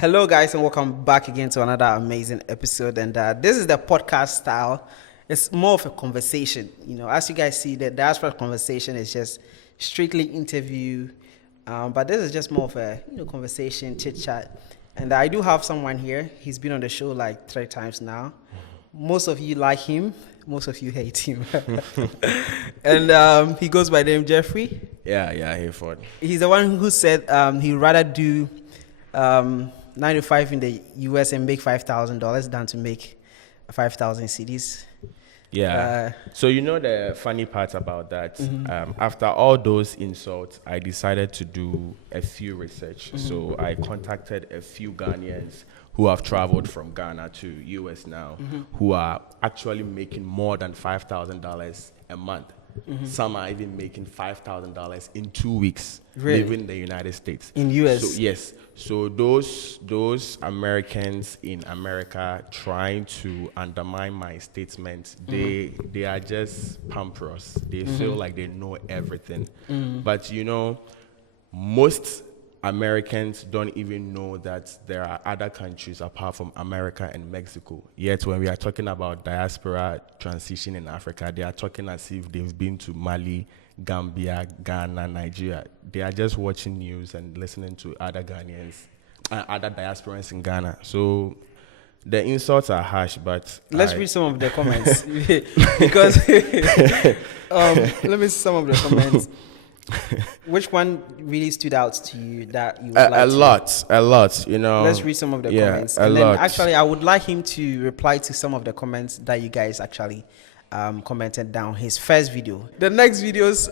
Hello, guys, and welcome back again to another amazing episode. And this is the podcast style. It's more of a conversation. As you guys see, the diaspora conversation is just strictly interview. But this is just more of a conversation, chit chat. And I do have someone here. He's been on the show like 3 times now. Most of you like him. Most of you hate him. And he goes by the name Jeffrey. Yeah, here for it. He's the one who said he'd rather do 9 to 5 in the US and make $5,000 than to make 5,000 CDs. Yeah. So the funny part about that, after all those insults, I decided to do a few research. So I contacted a few Ghanaians who have traveled from Ghana to US now, who are actually making more than $5,000 a month. Some are even making $5,000 in 2 weeks, living in the United States. In US? So, yes. So those Americans in America trying to undermine my statements, they are just pamperous. They feel like they know everything. But most Americans don't even know that there are other countries apart from America and Mexico. Yet when we are talking about diaspora transition in Africa, they are talking as if they've been to Mali, Gambia, Ghana, Nigeria. They are just watching news and listening to other Ghanaians, other diasporans in Ghana. So the insults are harsh, but let's read some of the comments because let me see some of the comments. Which one really stood out to you that you would like a lot? Let's read some of the comments. And then actually, I would like him to reply to some of the comments that you guys actually commented down his first video. The next videos,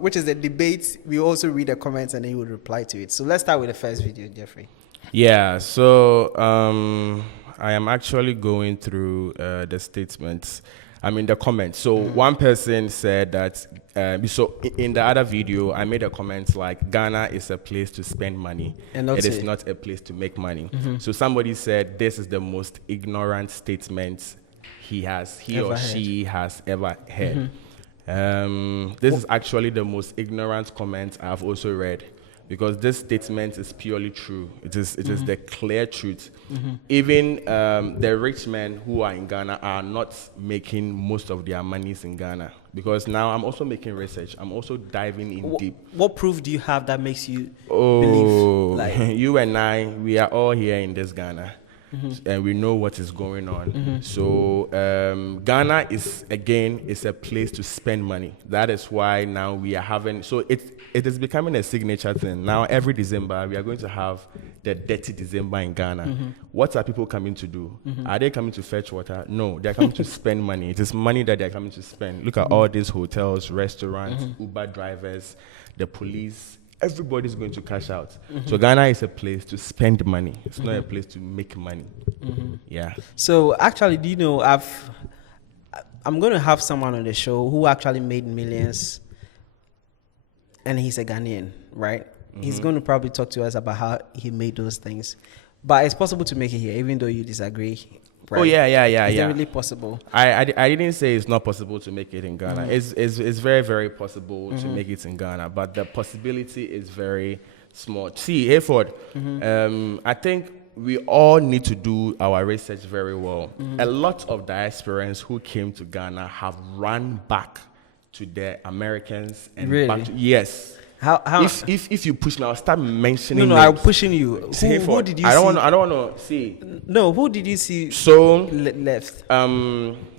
which is the debate, we also read the comments and he would reply to it. So let's start with the first video, Jeffrey. Yeah, so I am actually going through the statements. The comments. So one person said that, so in the other video, I made a comment like, Ghana is a place to spend money. And it is not a place to make money. So somebody said, this is the most ignorant statement he or she has ever heard. This is actually the most ignorant comment I've also read, because this statement is purely true. It is the clear truth. Even the rich men who are in Ghana are not making most of their monies in Ghana, because now I'm also making research. I'm also diving in deep. What proof do you have that makes you believe? Like, you and I, we are all here in this Ghana. And we know what is going on. So Ghana is a place to spend money. That is why now we are having, so it is becoming a signature thing. Now every December we are going to have the Dirty December in Ghana. What are people coming to do? Are they coming to fetch water? No, they are coming to spend money. It is money that they are coming to spend. Look at all these hotels, restaurants, Uber drivers, the police. Everybody's going to cash out. So Ghana is a place to spend money. It's not a place to make money. Yeah. So actually, do you know, I'm going to have someone on the show who actually made millions, and he's a Ghanaian, right? He's going to probably talk to us about how he made those things. But it's possible to make it here, even though you disagree. Right? Oh yeah. Is it really possible? I didn't say it's not possible to make it in Ghana. It's very, very possible to make it in Ghana, but the possibility is very small. See, Hayford, I think we all need to do our research very well. A lot of diasporans who came to Ghana have run back to their Americans and back to, yes. How if you push me, I'll start mentioning. No, I'm pushing you. Who did you see? I don't want to see. No, who did you see? So left.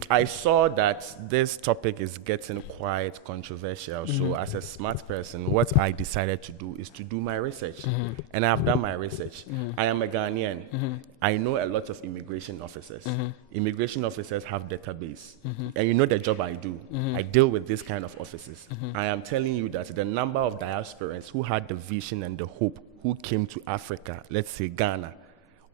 I saw that this topic is getting quite controversial. So as a smart person, what I decided to do is to do my research, and I have done my research. I am a Ghanaian. I know a lot of immigration officers. Immigration officers have database, and you know the job I do. I deal with this kind of officers. I am telling you that the number of diasporans who had the vision and the hope who came to Africa, let's say Ghana,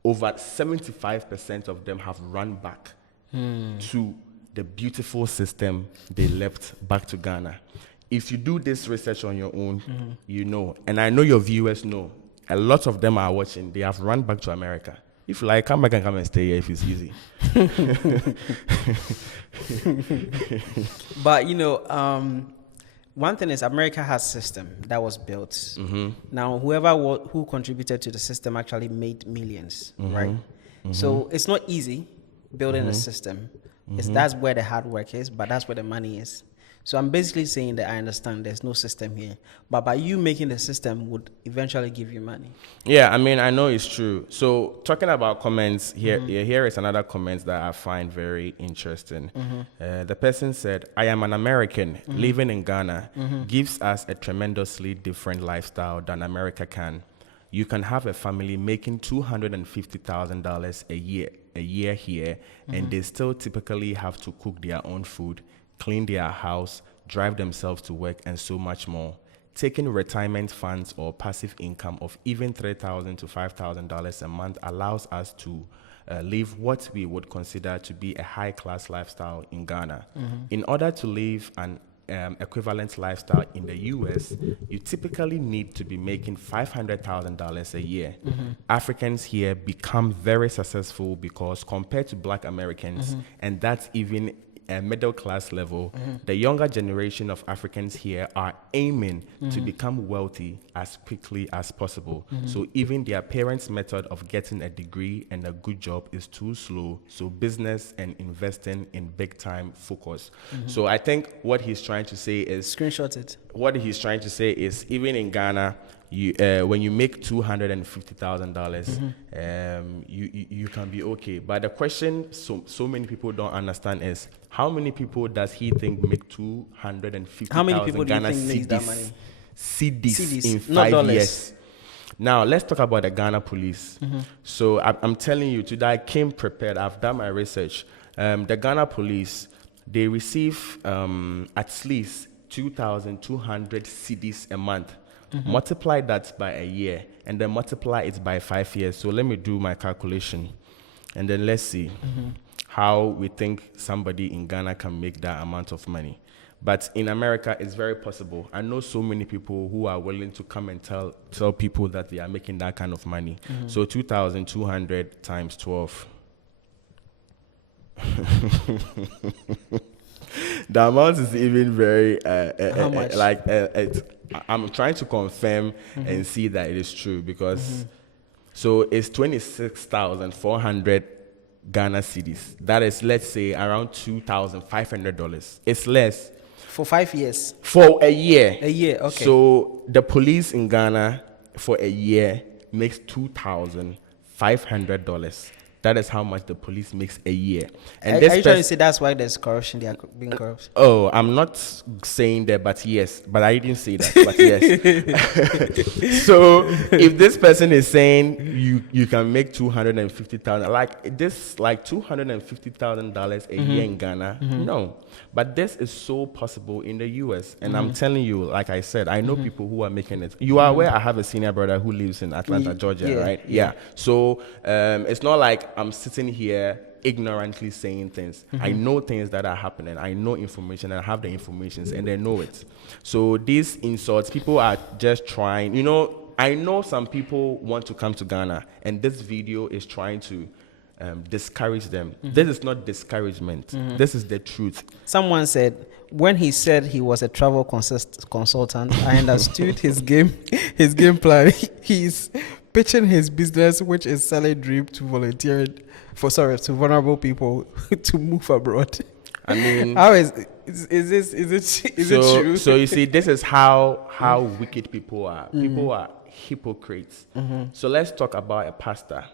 over 75% of them have run back to the beautiful system they left back to Ghana. If you do this research on your own, you know, and I know your viewers know, a lot of them are watching, they have run back to America. If you like, come back and stay here if it's easy. But one thing is America has system that was built. Now, who contributed to the system actually made millions, right? So it's not easy building a system. That's where the hard work is, but that's where the money is. So I'm basically saying that I understand there's no system here, but by you making the system would eventually give you money. Yeah, I mean, I know it's true. So talking about comments, here is another comment that I find very interesting. The person said, I am an American living in Ghana, gives us a tremendously different lifestyle than America can. You can have a family making $250,000 a year here, and they still typically have to cook their own food, clean their house, drive themselves to work, and so much more. Taking retirement funds or passive income of even $3,000 to $5,000 a month allows us to live what we would consider to be a high-class lifestyle in Ghana. In order to live an equivalent lifestyle in the US, you typically need to be making $500,000 a year. Africans here become very successful because compared to Black Americans, and that's even middle class level, the younger generation of Africans here are aiming to become wealthy as quickly as possible. So even their parents' method of getting a degree and a good job is too slow. So business and investing in big time focus. So I think what he's trying to say is Screenshot it. What he's trying to say is even in Ghana, when you make $250,000, you can be okay. But the question so many people don't understand is how many people does he think make $250,000 How many people do you Ghana think makes that money? cedis in not 5 years? Now let's talk about the Ghana police. So I'm telling you today, I came prepared. I've done my research. The Ghana police, they receive at least 2,200 cedis a month. Multiply that by a year, and then multiply it by 5 years. So let me do my calculation, and then let's see how we think somebody in Ghana can make that amount of money. But in America, it's very possible. I know so many people who are willing to come and tell people that they are making that kind of money. So 2,200 times 12. The amount is even very How much? I'm trying to confirm and see that it is true because so it's 26,400 Ghana cedis. That is, let's say, around $2,500. It's less For 5 years. for a year. A year, okay. So the police in Ghana for a year makes $2,500. That is how much the police makes a year. And Are you trying to say that's why there's corruption? They are being corrupt. Oh, I'm not saying that, but yes. But I didn't say that, but yes. So if this person is saying you can make $250,000, like this, like $250,000 a year in Ghana, no. But this is so possible in the US, and I'm telling you, like I said, I know people who are making it. You are aware I have a senior brother who lives in Atlanta, Georgia, right? Yeah. So it's not like I'm sitting here ignorantly saying things. I know things that are happening. I know information, and I have the information, and they know it. So these insults, people are just trying. You know, I know some people want to come to Ghana, and this video is trying to discourage them. This is not discouragement. This is the truth. Someone said when he said he was a travel consultant, I understood his game plan. He's pitching his business, which is selling dream to to vulnerable people to move abroad. I mean, how is it true? So you see, this is how wicked people are. People are hypocrites. So let's talk about a pastor.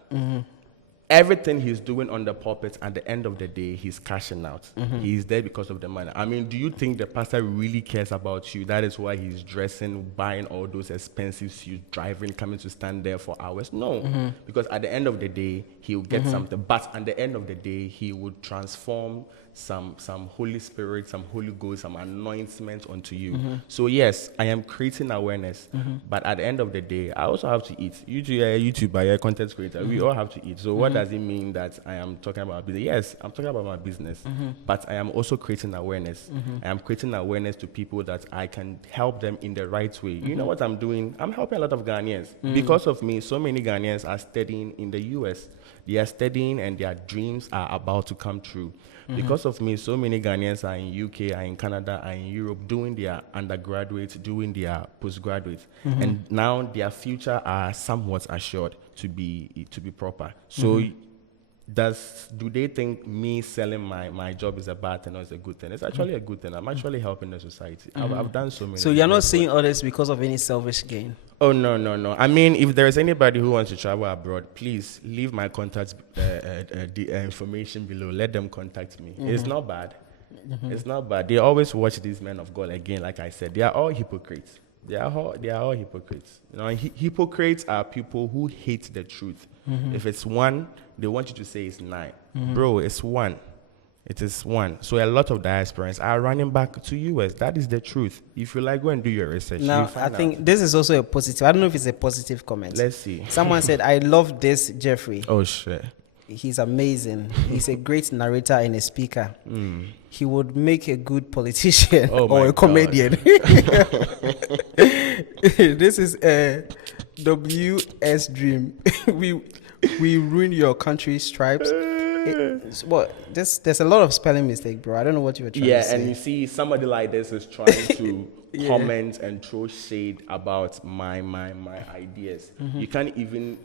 Everything he's doing on the pulpit, at the end of the day, he's cashing out. He's there because of the money. I mean, do you think the pastor really cares about you? That is why he's dressing, buying all those expensive suits, driving, coming to stand there for hours? No, because at the end of the day, he'll get something. But at the end of the day, he would transform some Holy Spirit, some Holy Ghost, some anointment onto you. So yes, I am creating awareness, but at the end of the day, I also have to eat. You too, you're a YouTuber, you're a content creator. We all have to eat. So what does it mean that I am talking about business? Yes, I'm talking about my business, but I am also creating awareness. I am creating awareness to people that I can help them in the right way. You know what I'm doing? I'm helping a lot of Ghanaians. Because of me, so many Ghanaians are studying in the US. They are studying and their dreams are about to come true. Because of me, so many Ghanaians are in UK, are in Canada, are in Europe doing their undergraduate, doing their postgraduate. And now their future are somewhat assured to be proper. So do they think me selling my job is a bad thing or is a good thing? It's actually a good thing. I'm actually helping the society. I've done so many. So you're not seeing others because of any selfish gain? Oh, no. I mean, if there's anybody who wants to travel abroad, please leave my contact information below. Let them contact me. It's not bad. It's not bad. They always watch these men of God again. Like I said, they are all hypocrites. They are all hypocrites. You know, hypocrites are people who hate the truth. If it's one, they want you to say it's 9. Bro, it's 1. It is 1. So a lot of diasporans are running back to US. That is the truth. If you like, go and do your research. Now, I think this is also a positive. I don't know if it's a positive comment. Let's see. Someone said, I love this Jeffrey. Oh, shit. He's amazing. He's a great narrator and a speaker. He would make a good politician or a comedian. This is a WS Dream. we ruin your country's stripes. There's a lot of spelling mistake, bro. I don't know what you were trying to say. Yeah, and you see, somebody like this is trying to comment and throw shade about my ideas. You can't even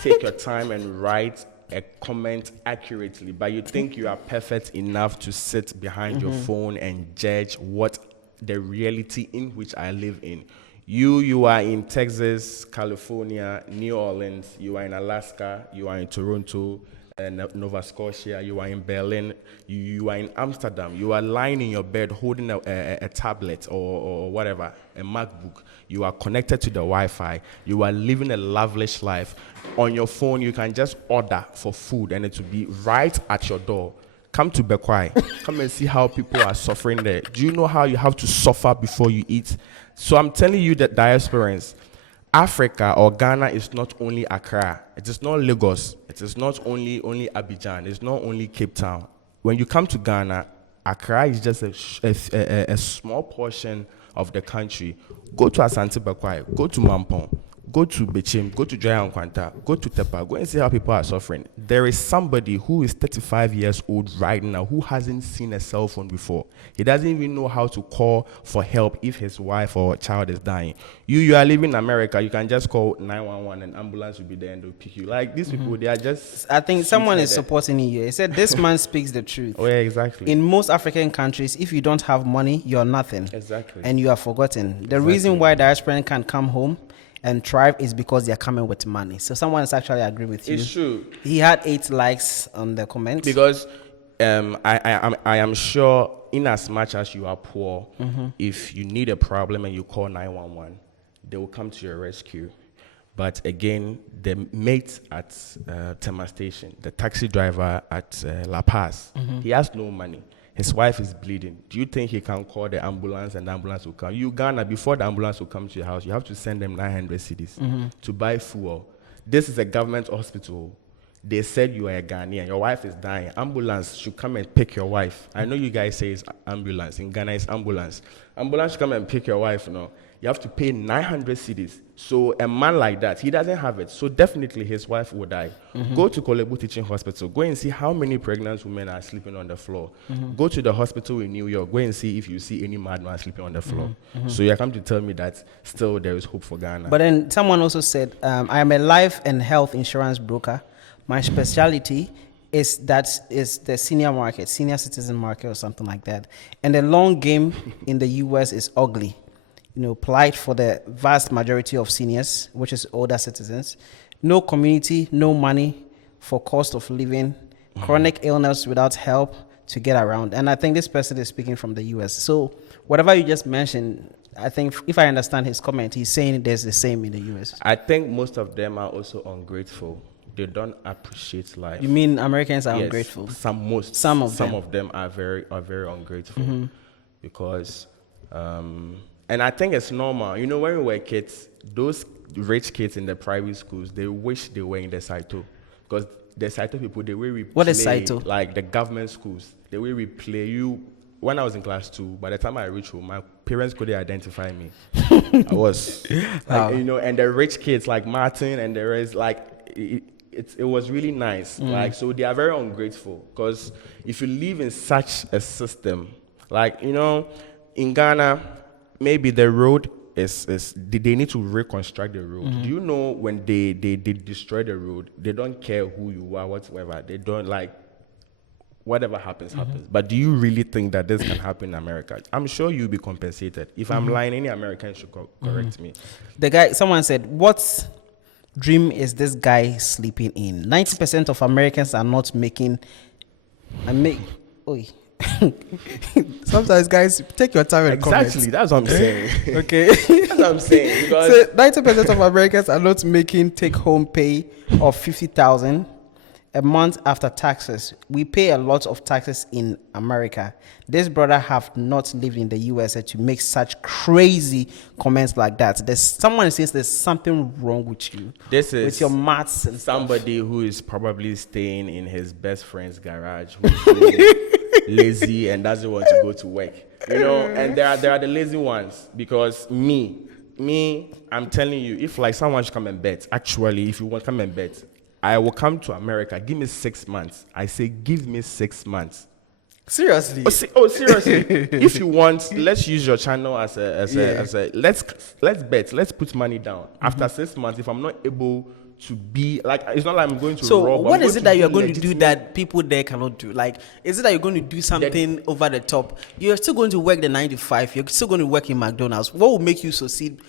take your time and write a comment accurately, but you think you are perfect enough to sit behind your phone and judge what the reality in which I live in. You are in Texas, California, New Orleans, you are in Alaska, you are in Toronto, Nova Scotia, you are in Berlin, you are in Amsterdam, you are lying in your bed holding a tablet or whatever, a MacBook. You are connected to the Wi-Fi. You are living a lavish life. On your phone, you can just order for food and it will be right at your door. Come to Bekwai. Come and see how people are suffering there. Do you know how you have to suffer before you eat? So I'm telling you that diasporans, Africa or Ghana is not only Accra. It is not Lagos. It is not only Abidjan. It's not only Cape Town. When you come to Ghana, Accra is just a small portion of the country. Go to Asante Bekwai, go to Mampong, go to Bechim, go to Jaya Nkwanta, go to Tepa, go and see how people are suffering. There is somebody who is 35 years old right now who hasn't seen a cell phone before. He doesn't even know how to call for help if his wife or child is dying. You are living in America, you can just call 911 and ambulance will be there and they'll pick you. Like these people, they are just... I think someone is supporting you. He said, this man speaks the truth. Oh yeah, exactly. In most African countries, if you don't have money, you're nothing. Exactly. And you are forgotten. The reason why diasporan can come home and thrive is because they're coming with money. So someone is actually agreeing with you. It's true. He had 8 likes on the comment. Because I am sure in as much as you are poor, if you need a problem and you call 911, they will come to your rescue. But again, the mate at Tema Station, the taxi driver at La Paz, he has no money. His wife is bleeding. Do you think he can call the ambulance and the ambulance will come? You, Ghana, before the ambulance will come to your house, you have to send them 900 cedis to buy fuel. This is a government hospital. They said you are a Ghanaian. Your wife is dying. Ambulance should come and pick your wife. I know you guys say it's ambulance. In Ghana, it's ambulance. Ambulance should come and pick your wife, You have to pay 900 cedis. So a man like that, he doesn't have it. So definitely his wife will die. Go to Kolebu Teaching Hospital. Go and see how many pregnant women are sleeping on the floor. Go to the hospital in New York. Go and see if you see any madman sleeping on the floor. So you come to tell me that still there is hope for Ghana. But then someone also said, I am a life and health insurance broker. My specialty is the senior market, senior citizen market or something like that. And the long game in the US is ugly. Plight for the vast majority of seniors, which is older citizens. No community, no money for cost of living, chronic illness without help to get around. And I think this person is speaking from the US. So whatever you just mentioned, I think if I understand his comment, he's saying there's the same in the US. I think most of them are also ungrateful. They don't appreciate life. You mean Americans are ungrateful? Some of them are very ungrateful because and I think it's normal. When we were kids, those rich kids in the private schools, they wish they were in the Saito. Because the Saito people, the way we What play, is Saito? like the government schools, the way we play, when I was in class 2, by the time I reached home, my parents couldn't identify me. I was, like, and the rich kids like Martin and the rest, like, it was really nice. Like, so they are very ungrateful, because if you live in such a system, like, in Ghana, maybe the road they need to reconstruct the road. Do you know when they destroy the road, they don't care who you are, whatsoever. They don't, like, whatever happens, happens. But do you really think that this can happen in America? I'm sure you'll be compensated. If I'm lying, any American should correct me. Someone said, what dream is this guy sleeping in? 90% of Americans are not making. Sometimes, guys, take your time and Exactly, that's what I'm saying. Okay. That's what I'm saying. Because So 90% of Americans are not making take-home pay of $50,000 a month after taxes. We pay a lot of taxes in America. This brother have not lived in the US to make such crazy comments like that. There's someone says there's something wrong with you. This is with your maths and somebody who is probably staying in his best friend's garage, who's so lazy and doesn't want to go to work. And there are the lazy ones, because me, I'm telling you, if like someone should come and bet, actually, if you want to come and bet, I will come to America. Give me 6 months. I say, give me 6 months. Seriously? Seriously. If you want, let's use your channel as a let's bet. Let's put money down. After 6 months, if I'm not able to be like, it's not like I'm going to rob. So what is it that you're going to do that people there cannot do? Like, is it that you're going to do something over the top? You're still going to work the 9 to 5. You're still going to work in McDonald's. What will make you succeed?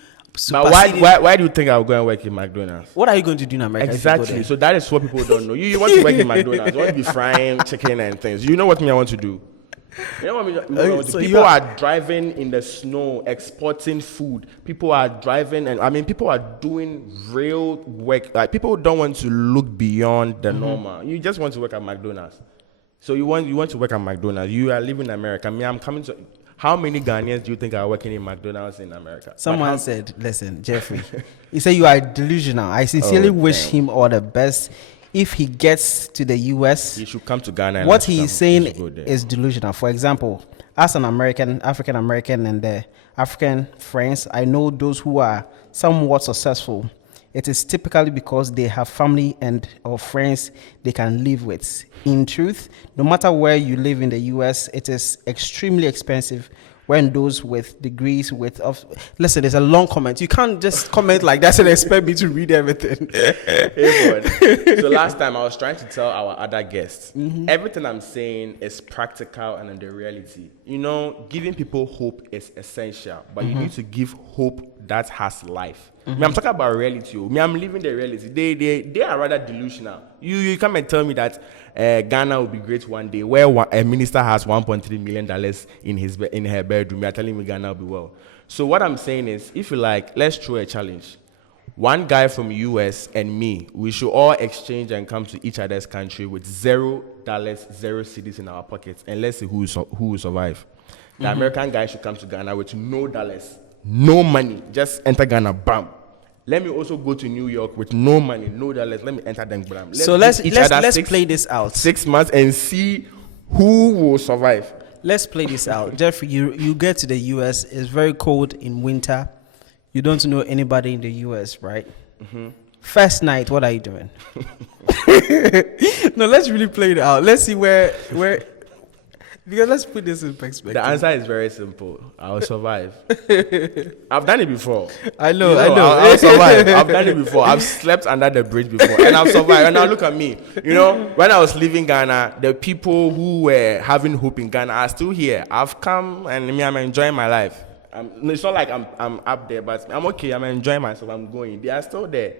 But why do you think I'll go and work in McDonald's? What are you going to do in America? Exactly. So that is what people don't know. You want to work in McDonald's. You want to be frying chicken and things. You know what I want to do? You know what I want to do? People are driving in the snow, exporting food. People are driving, and people are doing real work. Like, people don't want to look beyond the normal. You just want to work at McDonald's. So you want to work at McDonald's. You are living in America. I'm coming to. How many Ghanaians do you think are working in McDonald's in America? Someone said, listen, Jeffrey, he said you are delusional. I sincerely wish him all the best. If he gets to the US, he should come to Ghana. What he is saying is delusional. For example, as an African American, and the African friends, I know those who are somewhat successful. It is typically because they have family or friends they can live with. In truth, no matter where you live in the US, it is extremely expensive when those with degrees listen, there's a long comment. You can't just comment like that and expect me to read everything. Hey, boy. So last time I was trying to tell our other guests, everything I'm saying is practical and in the reality. Giving people hope is essential, but you need to give hope that has life. I'm talking about reality. I'm living the reality. They are rather delusional. You come and tell me that Ghana will be great one day, where a minister has $1.3 million in her bedroom. You're telling me Ghana will be well. So what I'm saying is, if you like, let's throw a challenge. One guy from US and me, we should all exchange and come to each other's country with $0, 0 cities in our pockets, and let's see who will survive. The American guy should come to Ghana with no dollars, no money, just enter Ghana, bam. Let me also go to New York with no money, no dollars. Let me enter them, bam. Let's play this out. 6 months and see who will survive. Let's play this out. Jeffrey, you get to the US, it's very cold in winter. You don't know anybody in the US, right? First night, what are you doing? No, let's really play it out. Let's see where because let's put this in perspective. The answer is very simple. I'll survive. I've done it before. I know. I'll survive. I've done it before. I've slept under the bridge before, and I've survived. And now look at me. When I was leaving Ghana, the people who were having hope in Ghana are still here. I've come, and I'm enjoying my life. It's not like I'm up there, but I'm okay. I'm enjoying myself. I'm going. They are still there.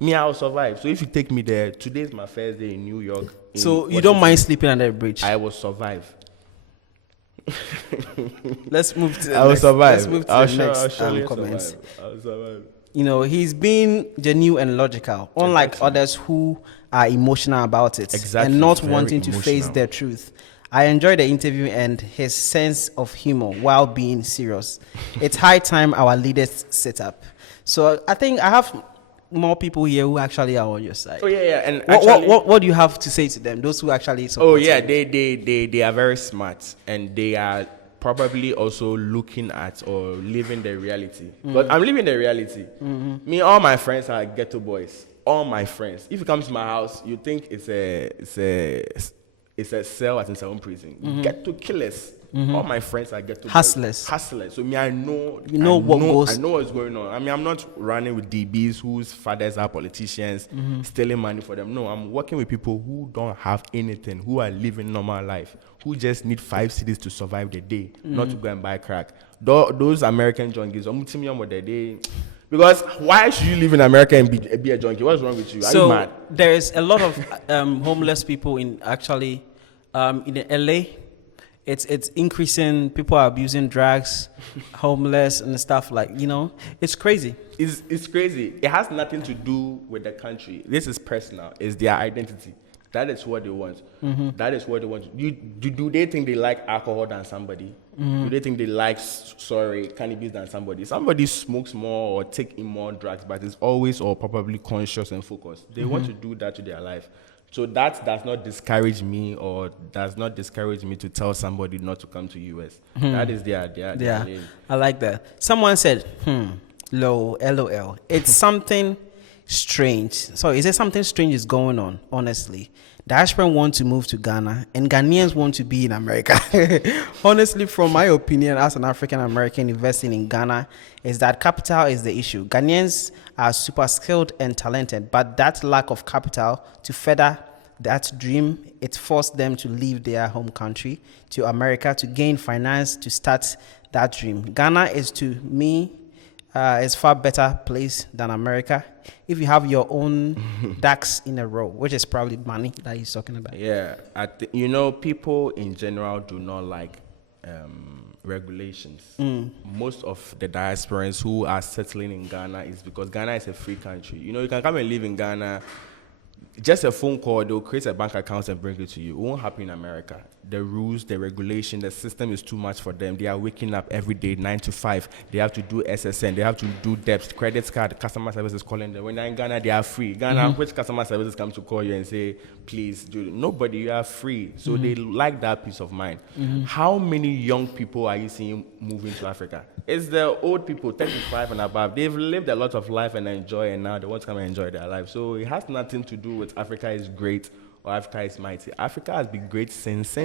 I'll survive. So if you take me there, today's my first day in New York. So you don't mind sleeping under a bridge? I will survive. Let's move to the I will survive. Let's move to I'll the next comments. I'll survive. He's being genuine and logical, unlike others who are emotional about it and not wanting to face their truth. I enjoyed the interview and his sense of humor while being serious. It's high time our leaders sit up. So I think I have more people here who actually are on your side. Oh yeah. And What do you have to say to them? Those who actually support oh yeah, you? they are very smart, and they are probably also looking at or living the reality. But I'm living the reality. Me, all my friends are ghetto boys. All my friends. If you come to my house, you think it's a cell at its own prison. Ghetto killers. All my friends are ghetto Hustlers. Hustlers. So me, I know. What goes. I know what's going on. I mean, I'm not running with DBs whose fathers are politicians, stealing money for them. No, I'm working with people who don't have anything, who are living normal life, who just need 5 cities to survive the day, not to go and buy crack. Those American junkies, because why should you live in America and be a junkie? What's wrong with you? Are you mad? There is a lot of homeless people in LA. It's increasing. People are abusing drugs, homeless and stuff it's crazy. It's crazy. It has nothing to do with the country. This is personal. It's their identity. That is what they want. That is what they want. Do they think they like alcohol than somebody? Do they think they like cannabis than somebody? Somebody smokes more or take in more drugs, but is always or probably conscious and focused. They want to do that to their life. So that does not discourage me to tell somebody not to come to US. That is their name. I like that. Someone said, LOL. It's something strange. So is there something strange is going on, honestly? Diaspora want to move to Ghana and Ghanaians want to be in America. Honestly, from my opinion as an African American investing in Ghana, is that capital is the issue. Ghanaians are super skilled and talented, but that lack of capital to further that dream, it forced them to leave their home country to America to gain finance to start that dream. Ghana is, to me, is far better place than America if you have your own ducks in a row, which is probably money that he's talking about. Yeah, people in general do not like regulations. Most of the diasporans who are settling in Ghana is because Ghana is a free country. You can come and live in Ghana. Just a phone call, they'll create a bank account and bring it to you. It won't happen in America. The rules, the regulation, the system is too much for them. They are waking up every day, 9 to 5. They have to do SSN. They have to do debts, credit card, customer services calling them. When they're in Ghana, they are free. Ghana, which customer services come to call you and say, please do it? Nobody, you are free. So they like that peace of mind. How many young people are you seeing moving to Africa? It's the old people, 35 and above. They've lived a lot of life and enjoy, and now they want to come and enjoy their life. So it has nothing to do with Africa is great or Africa is mighty. Africa has been great since.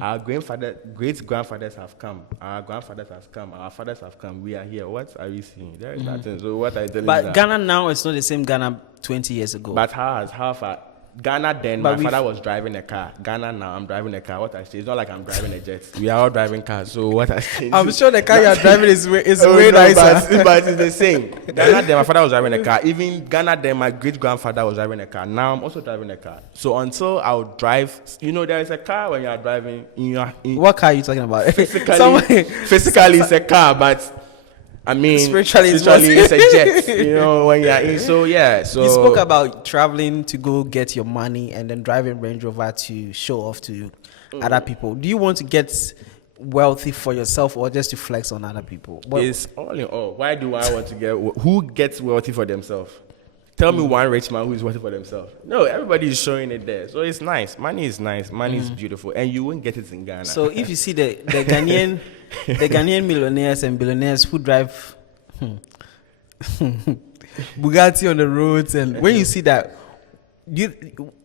Our great-grandfathers have come. Our grandfathers have come. Our fathers have come. We are here. What are we seeing? There is nothing. So what are you telling me? But Ghana now is not the same Ghana 20 years ago. But how far? Ghana then, my father was driving a car. Ghana now, I'm driving a car. What I say, it's not like I'm driving a jet. We are all driving cars. So what I say, I'm sure the car you're driving is way nicer. But it's the same. Ghana then, my father was driving a car. Even Ghana then, my great-grandfather was driving a car. Now I'm also driving a car. So until I'll drive, there is a car when you are driving. What car are you talking about? Physically, it's a car, but I mean, spiritually it's a jet, when you're in. So, yeah. So you spoke about traveling to go get your money and then driving Range Rover to show off to other people. Do you want to get wealthy for yourself or just to flex on other people? It's all in all. Why do I want to who gets wealthy for themselves? Tell me one rich man who is wealthy for themselves. No, everybody is showing it there. So it's nice. Money is nice. Money is beautiful. And you won't get it in Ghana. So if you see the Ghanaian the Ghanaian millionaires and billionaires who drive Bugatti on the roads, and when you see that,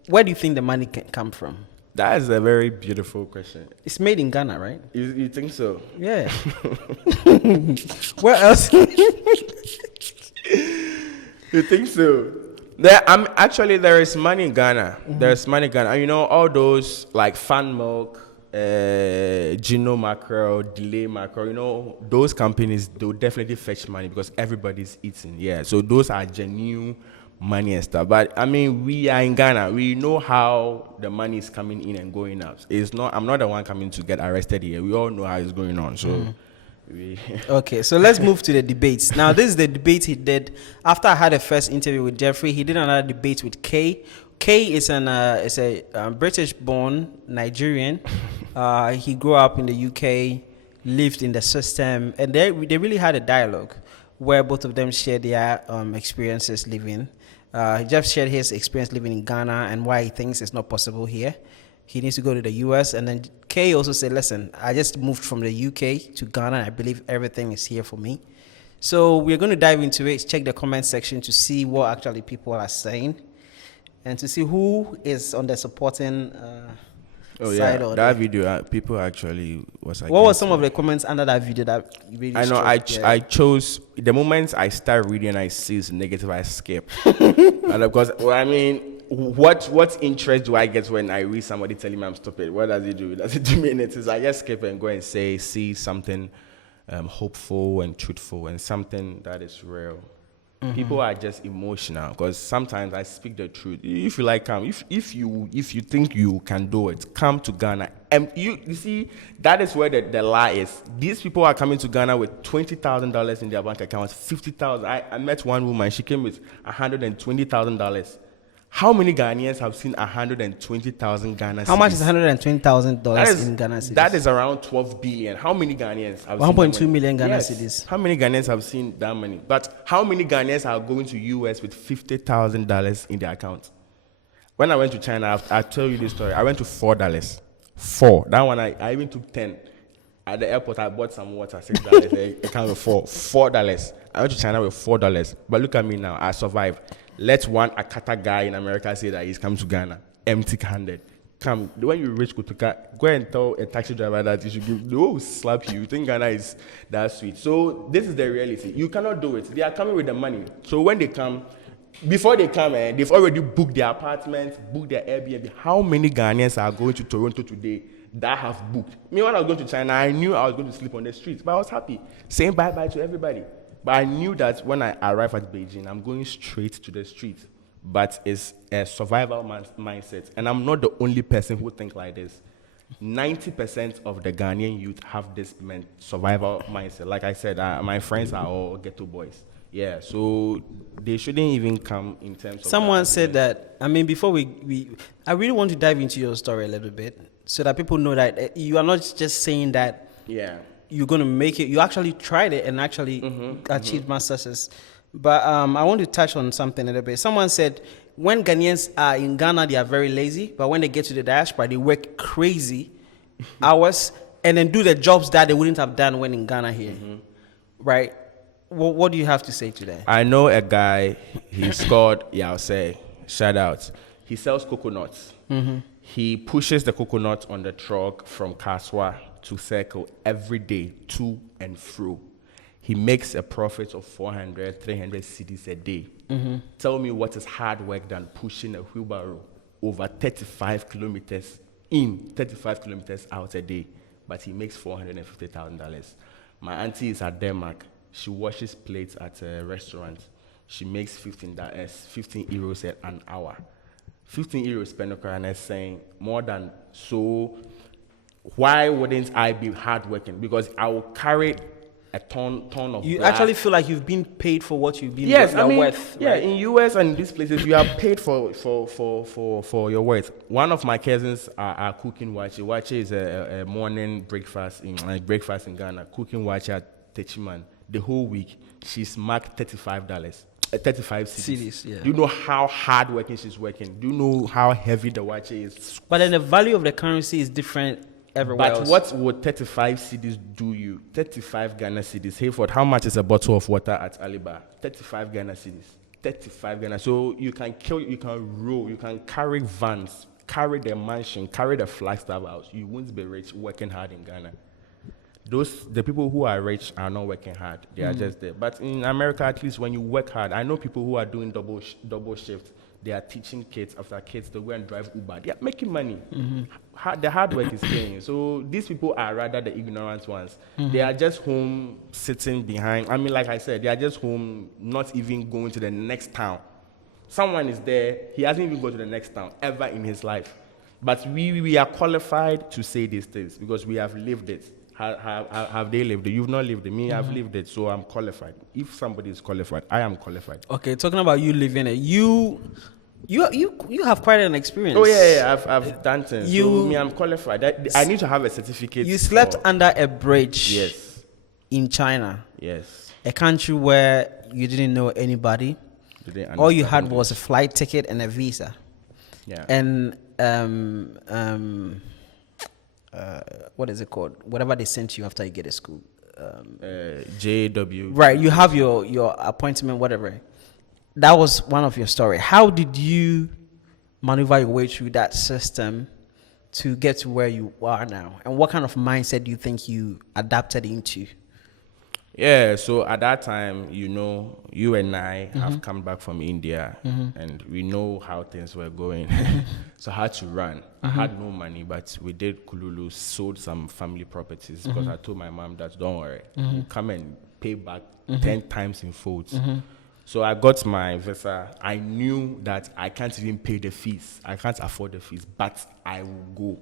where do you think the money can come from? That is a very beautiful question. It's made in Ghana, right? You think so? Yeah. Where else? You think so? There is money in Ghana. There's money in Ghana. And all those like Fan Milk, Gino Mackerel, Delay Mackerel, those companies, they'll definitely fetch money because everybody's eating. Yeah. So those are genuine money and stuff. But we are in Ghana. We know how the money is coming in and going out. I'm not the one coming to get arrested here. We all know how it's going on. So Okay, so let's move to the debates. Now, this is the debate he did after I had a first interview with Jeffrey. He did another debate with Kay. Kay is a British-born Nigerian. He grew up in the UK, lived in the system, and they really had a dialogue where both of them share their experiences living. Jeff shared his experience living in Ghana and why he thinks it's not possible here. He needs to go to the US. And then Kay also said, listen, I just moved from the UK to Ghana. I believe everything is here for me. So we're going to dive into it, check the comment section to see what actually people are saying and to see who is on the supporting side. Oh yeah, that video, people actually was like. What were some of the comments under that video that really I know I chose the moment I start reading, I see it's negative, I skip. And of course, well, I mean, what interest do I get when I read somebody telling me I'm stupid? What does it do? Does it do me anything? I just skip and go and see something hopeful and truthful and something that is real. Mm-hmm. People are just emotional because sometimes I speak the truth. If you like, come. If you think you can do it, come to Ghana. And you see, that is where the lie is. These people are coming to Ghana with $20,000 in their bank accounts, $50,000. I met one woman. She came with $120,000. How many Ghanaians have seen 120,000 Ghana cedis? How much is $120,000 in Ghana cedis? That is around 12 billion. How many Ghanaians have 1.2 million Ghana cedis. Yes. How many Ghanaians have seen that money? But how many Ghanaians are going to US with $50,000 in their account? When I went to China, I'll tell you this story. I went to $4. 4. That one, I even took 10. At the airport, I bought some water, $6. I can't afford $4. I went to China with $4. But look at me now. I survived. Let one Akata guy in America say that he's come to Ghana empty-handed. Come, when you reach Kutuka, go and tell a taxi driver that you should give. They will slap you. You think Ghana is that sweet. So this is the reality. You cannot do it. They are coming with the money. So when they come, before they come, they've already booked their apartments, booked their Airbnb. How many Ghanaians are going to Toronto today that have booked? Me, when I was going to China, I knew I was going to sleep on the streets, but I was happy, saying bye-bye to everybody. But I knew that when I arrive at Beijing, I'm going straight to the street. But it's a survival mindset. And I'm not the only person who thinks like this. 90% of the Ghanaian youth have this survival mindset. Like I said, my friends are all ghetto boys. Yeah, so they shouldn't even come in terms of... Someone said that, I mean, before I really want to dive into your story a little bit so that people know that you are not just saying that... Yeah. You're going to make it. You actually tried it and actually achieved mass success. But I want to touch on something a little bit. Someone said when Ghanaians are in Ghana, they are very lazy. But when they get to the diaspora, they work crazy hours and then do the jobs that they wouldn't have done when in Ghana here. Right? What do you have to say to that? I know a guy, he's called Yao, shout out. He sells coconuts. He pushes the coconut on the truck from Kaswa to Circle every day, to and fro. He makes a profit of 400, 300 cedis a day. Tell me what is hard work than pushing a wheelbarrow over 35 kilometers in, 35 kilometers out a day. But he makes $450,000. My auntie is at Denmark. She washes plates at a restaurant. She makes 15 euros an hour. 15 euros per hour, and I'm saying more than so. Why wouldn't I be hardworking? Because I will carry a ton of You glass. actually feel like you've been paid for what you've been worth. Yeah, right? in US and these places, you are paid for your worth. One of my cousins are cooking wache. Wache is a morning breakfast in Ghana. Cooking wache at Techiman. The whole week, she's marked $35. 35 cedis. Yeah. Do you know how hard working she's working? Do you know how heavy the wache is? But then the value of the currency is different everywhere else. What would 35 cedis do you? 35 Ghana cedis. Hayford, how much is a bottle of water at Alibar? 35 Ghana cedis. 35 Ghana. So you can you can roll, you can carry vans, carry the mansion, carry the Flagstaff house. You won't be rich working hard in Ghana. The people who are rich are not working hard. They are just there. But in America, at least when you work hard, I know people who are doing double shift. They are teaching kids after kids to go and drive Uber. They are making money. The hard work is paying. So these people are rather the ignorant ones. They are just home sitting behind. I mean, like I said, they are just home, not even going to the next town. Someone is there. He hasn't even gone to the next town ever in his life. But we are qualified to say these things because we have lived it. Have they lived it? You've not lived it. Me, I've lived it, so I'm qualified. If somebody is qualified, I am qualified. Okay, talking about you living it, you have quite an experience. Oh yeah, I've done things. So me, I'm qualified. I need to have a certificate. You slept under a bridge. Yes. In China. Yes. a country where you didn't know anybody. Didn't All you understand had was a English. flight ticket and a visa. Yeah. And what is it called? Whatever they sent you after you get to school. JW. Right, you have your appointment, whatever. That was one of your story. How did you maneuver your way through that system to get to where you are now? And what kind of mindset do you think you adapted into? Yeah, so at that time, you and I have come back from India and we know how things were going. So I had to run. I had no money, but we did Kululu, sold some family properties because I told my mom that, don't worry, we'll come and pay back 10 times in folds. So I got my visa. I knew that I can't even pay the fees. I can't afford the fees, but I will go.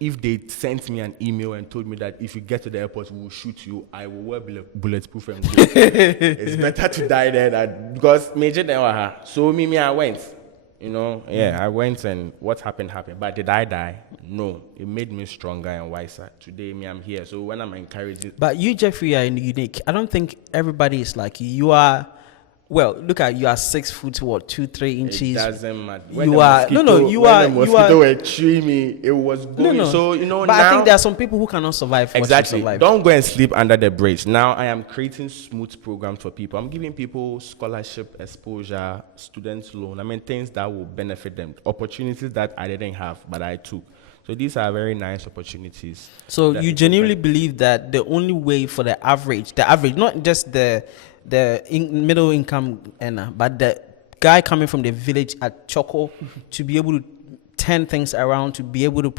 If they sent me an email and told me that if you get to the airport, we will shoot you, I will wear bulletproof and go. It's better to die there because major than waha. So I went. I went and what happened. But did I die? No. It made me stronger and wiser. Today, I'm here. So when I'm encouraging. But you, Jeffrey, are unique. I don't think everybody is like you. You are. Well, look at you are 6 foot, 2-3 inches. It doesn't matter. You are the mosquito were chewing me, it was going. No. So but now, I think there are some people who cannot survive. Exactly. Don't go and sleep under the bridge. Now I am creating smooth programs for people. I'm giving people scholarship, exposure, students loan. Things that will benefit them. Opportunities that I didn't have, but I took. So these are very nice opportunities. So you genuinely believe that the only way for the average, not just the middle income earner, but the guy coming from the village at Choco to be able to turn things around, to be able to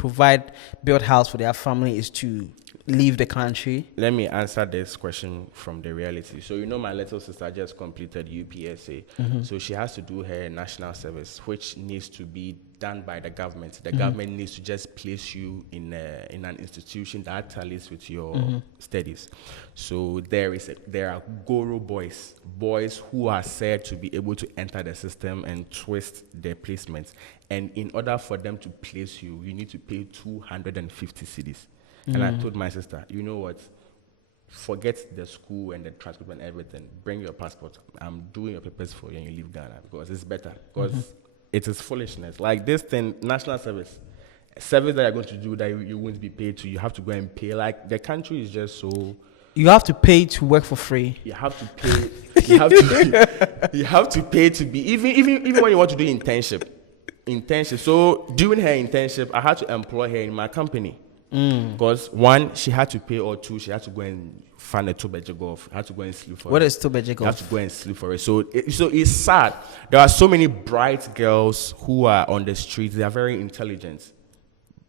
build house for their family is to leave the country? Let me answer this question from the reality. So my little sister just completed UPSA. So she has to do her national service, which needs to be done by the government. The government needs to just place you in an institution that tallies with your studies. So there are Goro boys who are said to be able to enter the system and twist their placements. And in order for them to place you, you need to pay 250 cedis. And I told my sister, you know what? Forget the school and the transcript and everything. Bring your passport. I'm doing your papers for you and you leave Ghana because it's better. Because it is foolishness. Like this thing, national service that you're going to do that you won't be paid to, you have to go and pay. Like the country is just so. You have to pay to work for free. You have to pay. You have to pay to be even when you want to do internship. So during her internship, I had to employ her in my company. Because one, she had to pay, or two, she had to go and find a two-bedroom golf. Had to go and sleep for it. What is two-bedroom golf? You have to go and sleep for it. So it's sad. There are so many bright girls who are on the streets. They are very intelligent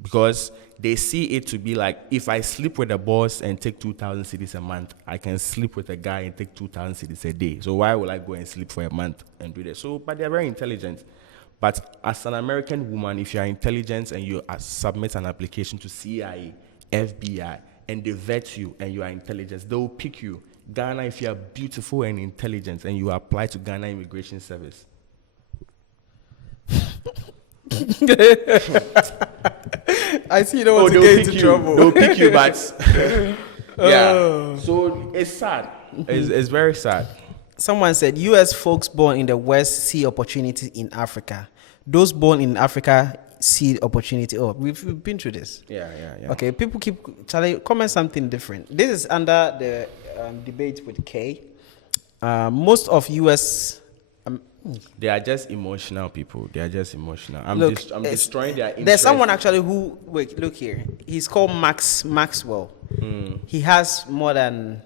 because they see it to be like, if I sleep with a boss and take 2,000 cedis a month, I can sleep with a guy and take 2,000 cedis a day. So why will I go and sleep for a month and do that? So, but they are very intelligent. But as an American woman, if you are intelligent and you submit an application to CIA, FBI, and they vet you and you are intelligent, they will pick you. Ghana, if you are beautiful and intelligent and you apply to Ghana Immigration Service. I see you don't want to get into trouble. They'll pick you, but yeah. So it's sad. It's very sad. Someone said, U.S. folks born in the West see opportunity in Africa. Those born in Africa see opportunity. Oh, we've been through this. Yeah. Okay, people keep comment something different. This is under the debate with K. Most of U.S. They are just emotional people. They are just emotional. I'm destroying their interest. There's someone actually who, wait, look here. He's called Maxwell. He has more than,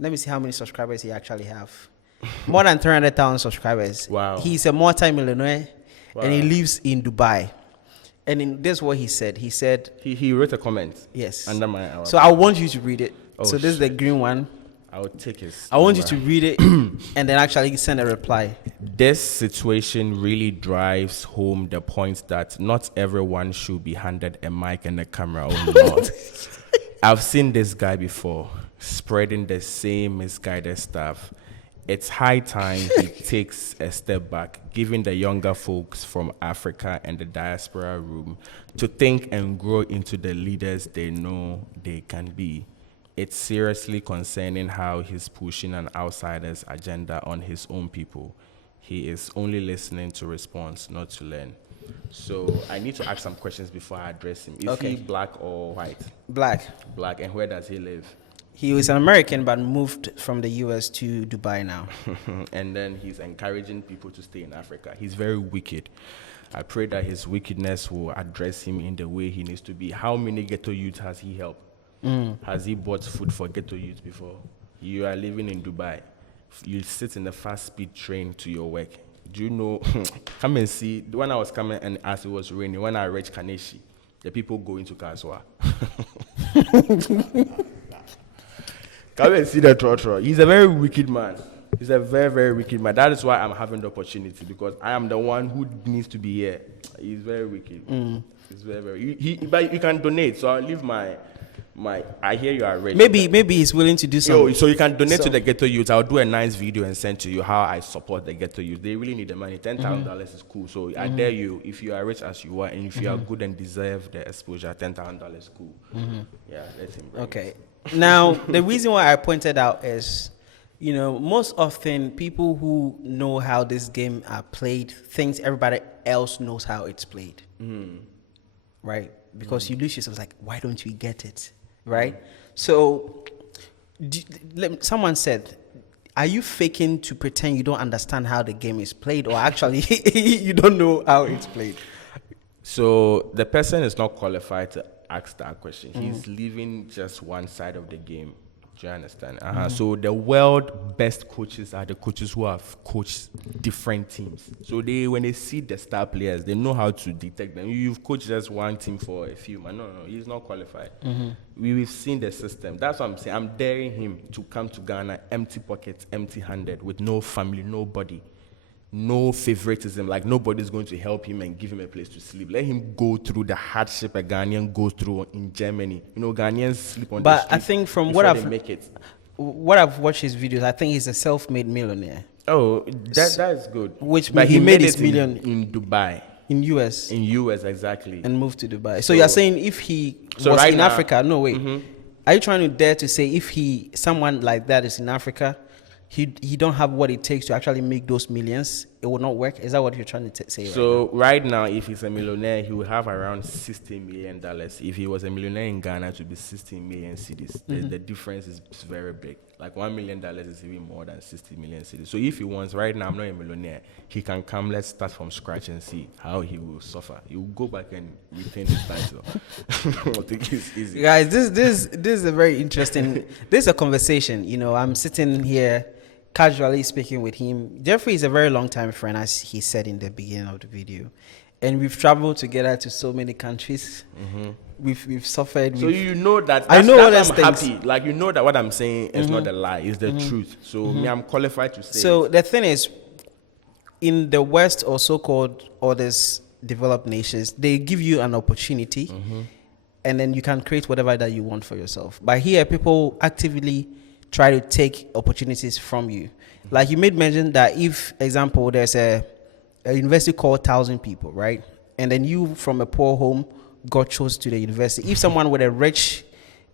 let me see how many subscribers he actually have. More than 300,000 subscribers. Wow. He's a multi-millionaire, and he lives in Dubai. And this is what he said. He said... He wrote a comment. Yes. Under my... So I want you to read it. Oh, so this is the green one. I will take it. I want you to read it and then actually send a reply. This situation really drives home the point that not everyone should be handed a mic and a camera. Oh, Lord. I've seen this guy before, spreading the same misguided stuff. It's high time he takes a step back, giving the younger folks from Africa and the diaspora room to think and grow into the leaders they know they can be. it's seriously concerning how he's pushing an outsider's agenda on his own people. He is only listening to response, not to learn. So I need to ask some questions before I address him. Is he black or white? Black. Black. And where does he live? He was an American but moved from the US to Dubai now. And then he's encouraging people to stay in Africa. He's very wicked. I pray that his wickedness will address him in the way he needs to be. How many ghetto youths has he helped? Has he bought food for ghetto youths before? You are living in Dubai. You sit in the fast-speed train to your work. Do you know? Come and see. When I was coming and as it was raining, when I reached Kaneshi, the people go into Kaswa. Come and see the trotro. He's a very wicked man. He's a very, very wicked man. That is why I'm having the opportunity, because I am the one who needs to be here. He's very wicked. He's very, very. But you can donate. So I'll leave my. I hear you are rich. Maybe he's willing to do something. So you can donate to the ghetto youth. I'll do a nice video and send to you how I support the ghetto youth. They really need the money. $10,000 is cool. So I dare you, if you are rich as you are, and if you are good and deserve the exposure, $10,000 is cool. Yeah, let him bring Okay. Now, the reason why I pointed out is, most often people who know how this game are played thinks everybody else knows how it's played. Right? Because you lose yourself, like, why don't we get it? Right? So, someone said, are you faking to pretend you don't understand how the game is played, or actually you don't know how it's played? So the person is not qualified to ask that question. He's leaving just one side of the game. Do you understand? So the world best coaches are the coaches who have coached different teams. So when they see the star players, they know how to detect them. You've coached just one team for a few months. No, he's not qualified. We've seen the system. That's what I'm saying. I'm daring him to come to Ghana empty pockets, empty-handed, with no family, nobody. No favoritism, like nobody's going to help him and give him a place to sleep. Let him go through the hardship a Ghanaian goes through in Germany. Ghanaians sleep on the street. But I think from what I've watched his videos, I think he's a self-made millionaire. Oh, that is good. But he made his million in Dubai. In US. In US, exactly. And moved to Dubai. So you're saying if he was right in Africa, no wait. Are you trying to dare to say if someone like that is in Africa, he don't have what it takes to actually make those millions, it will not work? Is that what you're trying to say? So right now, if he's a millionaire, he will have around $60 million. If he was a millionaire in Ghana, it would be 16 million cedis. The difference is very big. Like $1 million is even more than 60 million cedis. So if he wants, right now, I'm not a millionaire, he can come, let's start from scratch and see how he will suffer. He will go back and retain his title. I think it's easy. Guys, this is a very interesting, this is a conversation. I'm sitting here casually speaking with him. Jeffrey is a very long time friend, as he said in the beginning of the video, and we've traveled together to so many countries. We've suffered. So that I know what I'm happy. Like that what I'm saying is not a lie, it's the truth. So I'm qualified to say. So the thing is, in the West or so-called others developed nations, they give you an opportunity, and then you can create whatever that you want for yourself. But here, people actively try to take opportunities from you. Like you made mention that if, example, there's a university called 1,000 people, right? And then you from a poor home got chose to the university. If someone with a rich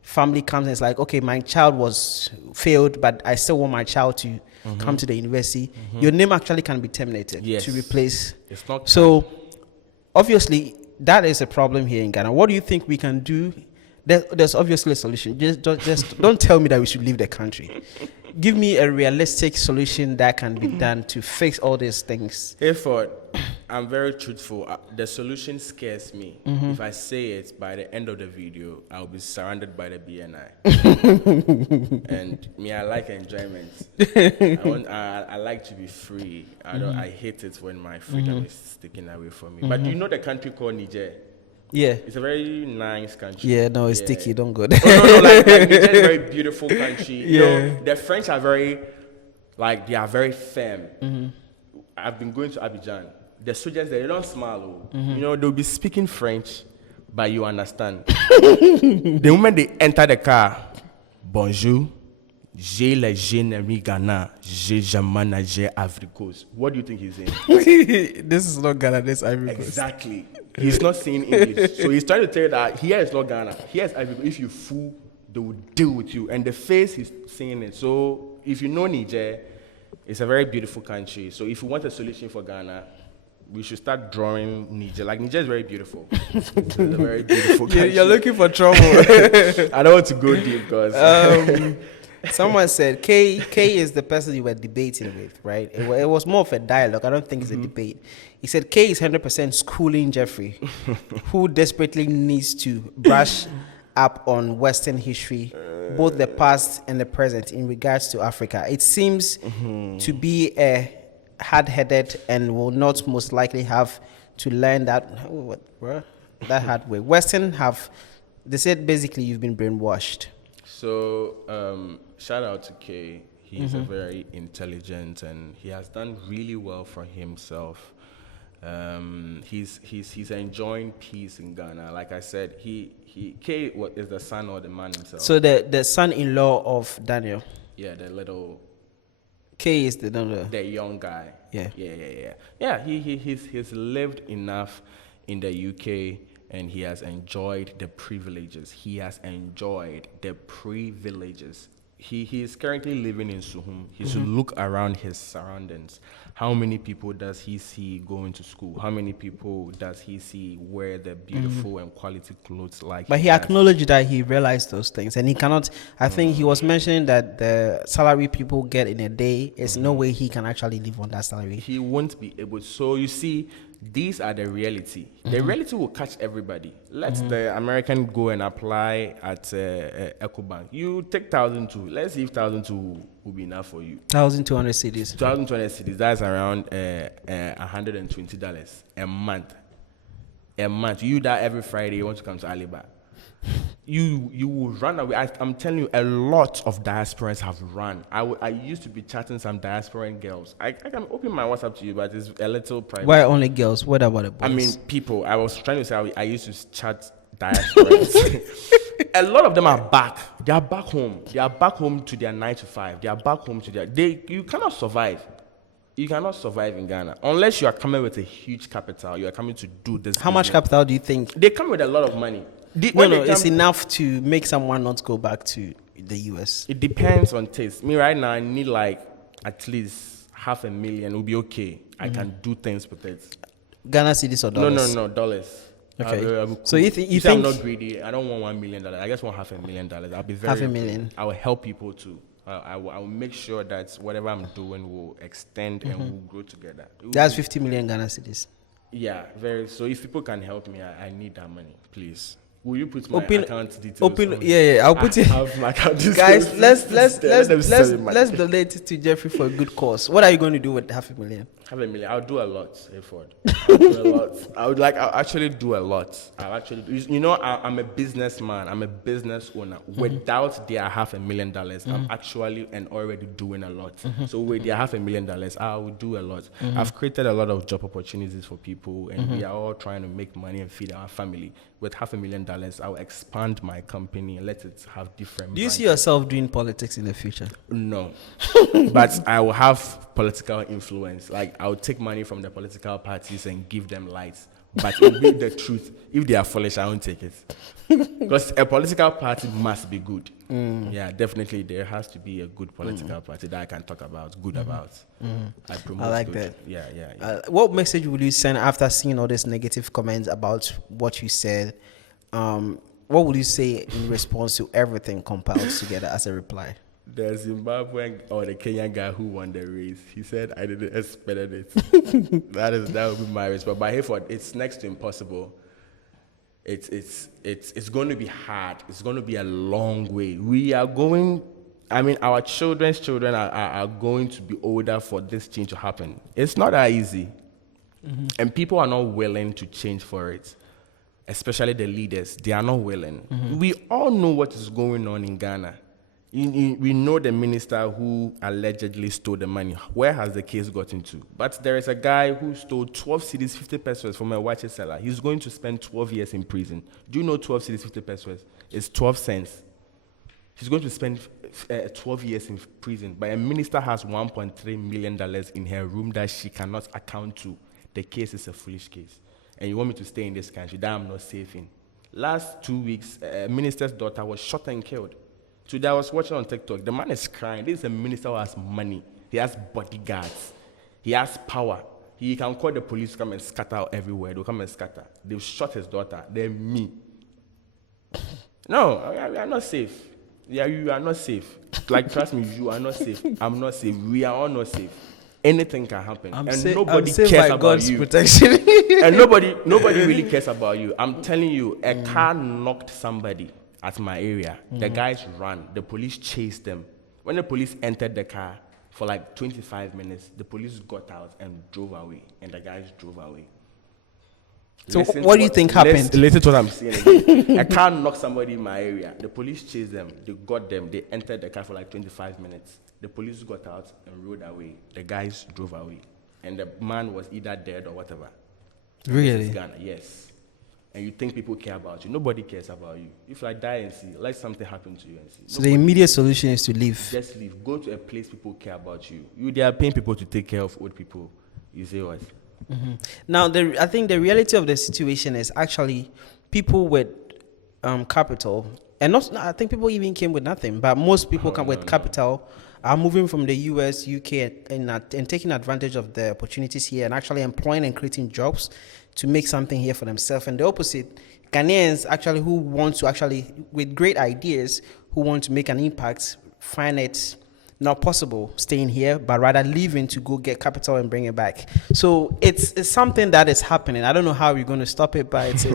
family comes and it's like, okay, my child was failed, but I still want my child to come to the university, your name actually can be terminated to replace. It's not so obviously that is a problem here in Ghana. What do you think we can do? There's obviously a solution. Just don't tell me that we should leave the country. Give me a realistic solution that can be done to fix all these things. Hey Ford, I'm very truthful. The solution scares me. If I say it, by the end of the video, I'll be surrounded by the BNI. And me, I like enjoyment. I like to be free. I hate it when my freedom is taken away from me. But do you know the country called Niger? Yeah. It's a very nice country. Yeah, no, it's sticky. Don't go there. No, like Niger is a very beautiful country. The French are they are very firm. I've been going to Abidjan. The soldiers there, they don't smile. They'll be speaking French, but you understand. The moment they enter the car, bonjour, j'ai le générique Ghana, j'ai jamais j'ai Africos. What do you think he's saying? This is not Ghana, this is Ivory Coast. Exactly. He's not saying English. So he's trying to tell you that here is not Ghana. Here is Ivory Coast. If you fool they will deal with you. And the face he's saying it. So if you know Niger, it's a very beautiful country. So if you want a solution for Ghana, we should start drawing Niger. Like, Niger is very beautiful. It's a very beautiful country. You're looking for trouble. I don't want to go deep because... Someone said K is the person you were debating with, right? It was more of a dialogue. I don't think it's a debate. He said K is 100% schooling Jeffrey, who desperately needs to brush up on Western history, both the past and the present, in regards to Africa. It seems to be a hard-headed and will not most likely have to learn that that hard way. Western they said basically you've been brainwashed. So shout out to Kay. He's a very intelligent and he has done really well for himself. He's enjoying peace in Ghana. Like I said, Kay is the son or the man himself. So the son-in-law of Daniel. Yeah, the little. K is the young guy. Yeah. Yeah, he's lived enough in the UK and he has enjoyed the privileges. He is currently living in Suhum. He should look around his surroundings. How many people does he see going to school? How many people does he see wear the beautiful and quality clothes like? But he acknowledged that he realized those things, and he cannot. I think he was mentioning that the salary people get in a day is no way he can actually live on that salary. He won't be able. So you see, these are the reality. The reality will catch everybody. Let the American go and apply at EcoBank. You take 1,002. Let's see if 1,002 will be enough for you. 1,200 cities. 1,200 cities. That's around $120 a month. A month. You that every Friday you want to come to Alibaba. You will run away. I'm telling you, a lot of diasporans have run. I used to be chatting some diasporan girls. I can open my WhatsApp to you, but it's a little private. Why only girls? What about the boys? I mean, people. I was trying to say I used to chat diasporans. A lot of them are back. They are back home. They are back home to their 9 to 5. They are back home to you cannot survive. You cannot survive in Ghana unless you are coming with a huge capital. You are coming to do this. How much capital do you think? They come with a lot of money. It's enough to make someone not go back to the US. It depends on taste. Me right now, I need like at least $500,000. Will be okay. I can do things with it. Ghana cedis or dollars? No, dollars. Okay. Cool. So you think I'm not greedy. I don't want $1 million. I just want $500,000. I'll be very $500,000. I will help people too. I will make sure that whatever I'm doing will extend and will grow together. That's 50 million Ghana cedis. Yeah, very. So if people can help me, I need that money, please. Will you put my account details? I'll put it. Have my account details. Guys, let's donate it to Jeffrey for a good cause. What are you going to do with $500,000? $500,000. I'll do a lot, Efford. I'll do a lot. I'll actually do a lot. I'm a businessman. I'm a business owner. Without their $500,000, I'm actually and already doing a lot. So with their $500,000, I will do a lot. I've created a lot of job opportunities for people, and we are all trying to make money and feed our family. With $500,000, I'll expand my company and let it have different. Do you see yourself doing politics in the future? No, but I will have political influence. Like, I'll take money from the political parties and give them lights. But it will be the truth. If they are foolish, I won't take it. Because a political party must be good. Yeah, definitely there has to be a good political party that I can talk about, about. I like good. that. Yeah. What message would you send after seeing all these negative comments about what you said? What would you say in response to everything compiled together as a reply? The Zimbabwean or the Kenyan guy who won the race, he said, I didn't expect it. that would be my response. But Hayford, it's next to impossible. It's going to be hard. It's going to be a long way. We are going, our children's children are going to be older for this change to happen. It's not that easy. And people are not willing to change for it. Especially the leaders. They are not willing. We all know what is going on in Ghana. We know the minister who allegedly stole the money. Where has the case gotten to? But there is a guy who stole 12 cedis, 50 pesos from a watch seller. He's going to spend 12 years in prison. Do you know 12 cedis, 50 pesos? It's 12 cents. He's going to spend 12 years in prison. But a minister has $1.3 million in her room that she cannot account to. The case is a foolish case. And you want me to stay in this country that I'm not safe in. Last 2 weeks, a minister's daughter was shot and killed. Today I was watching on TikTok. The man is crying. This is a minister who has money. He has bodyguards. He has power. He can call the police to come and scatter everywhere. They'll come and scatter. They've shot his daughter. Then me. No, we are not safe. Yeah, you are not safe. Like, trust me, you are not safe. I'm not safe. We are all not safe. Anything can happen. Nobody cares about God's you. protection. And nobody really cares about you. I'm telling you, a car knocked somebody at my area. The guys ran. The police chased them. When the police entered the car for like 25 minutes, the police got out and drove away. And the guys drove away. So what do you think happened? Listen to what I'm saying again. A car knocked somebody in my area. The police chased them. They got them. They entered the car for like 25 minutes. The police got out and rode away. The guys drove away. And the man was either dead or whatever. Really? This is Ghana, yes. And you think people care about you. Nobody cares about you. If I die and see, let something happen to you and see. So the immediate solution is to leave. Just leave. Go to a place people care about you. They are paying people to take care of old people. You say what? Mm-hmm. Now, I think the reality of the situation is actually people with capital, and not. I think people even came with nothing, but most people come with capital are moving from the US, UK, and taking advantage of the opportunities here and actually employing and creating jobs to make something here for themselves. And the opposite, Ghanaians actually who want to actually, with great ideas, who want to make an impact, find it not possible staying here, but rather leaving to go get capital and bring it back. So it's something that is happening. I don't know how we're going to stop it, but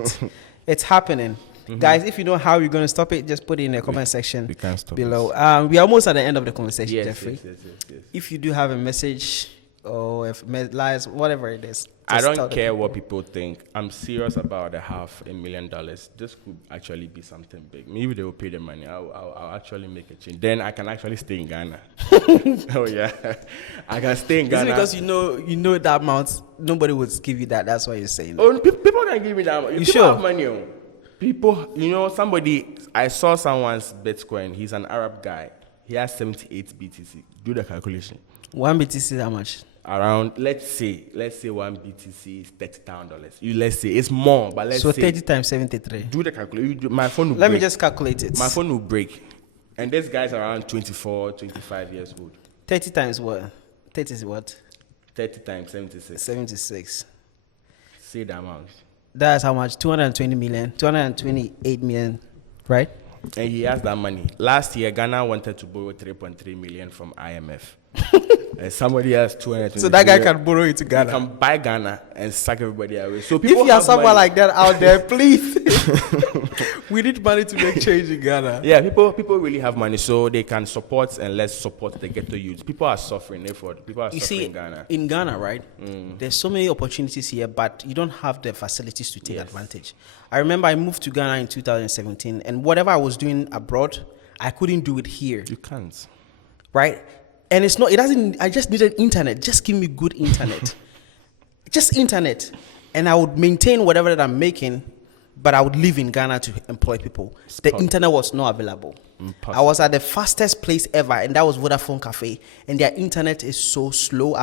it's happening. Mm-hmm. Guys, if you know how we're going to stop it, just put it in the comment section below. We are almost at the end of the conversation, yes, Jeffrey. Yes. If you do have a message or if lies, whatever it is. I don't care what people think. I'm serious about the $500,000. This could actually be something big. Maybe they will pay the money. I'll actually make a change. Then I can actually stay in Ghana. Oh yeah, I can stay in Ghana. It's because you know that amount. Nobody would give you that. That's why you're saying. Oh, people can give me that. You people sure? Have money. Oh. People, somebody. I saw someone's Bitcoin. He's an Arab guy. He has 78 BTC. Do the calculation. 1 BTC, how much? Around, let's say 1 BTC is $30,000. Let's say it's more, but let's say. So 30 times 73. Do the calculation. My phone will Let break. me just calculate it. My phone will break. And this guy's around 24, 25 years old. 30 times what? 30 is what? 30 times 76. 76. Say the amount. That's how much? 228 million, right? And he has that money. Last year, Ghana wanted to borrow 3.3 million from IMF. And somebody has 200. So that guy can borrow it to Ghana. He can buy Ghana and sack everybody away. So people if you have someone money. like that out there, please. We need money to make change in Ghana. Yeah, people really have money, so they can support and let's support the ghetto youth. People are suffering. Therefore, people are suffering in Ghana. In Ghana, right? There's so many opportunities here, but you don't have the facilities to take advantage. I remember I moved to Ghana in 2017, and whatever I was doing abroad, I couldn't do it here. You can't. Right? And it doesn't, I just needed internet. Just give me good internet. Just internet. And I would maintain whatever that I'm making, but I would live in Ghana to employ people. The internet was not available. Impossible. I was at the fastest place ever, and that was Vodafone Cafe. And their internet is so slow.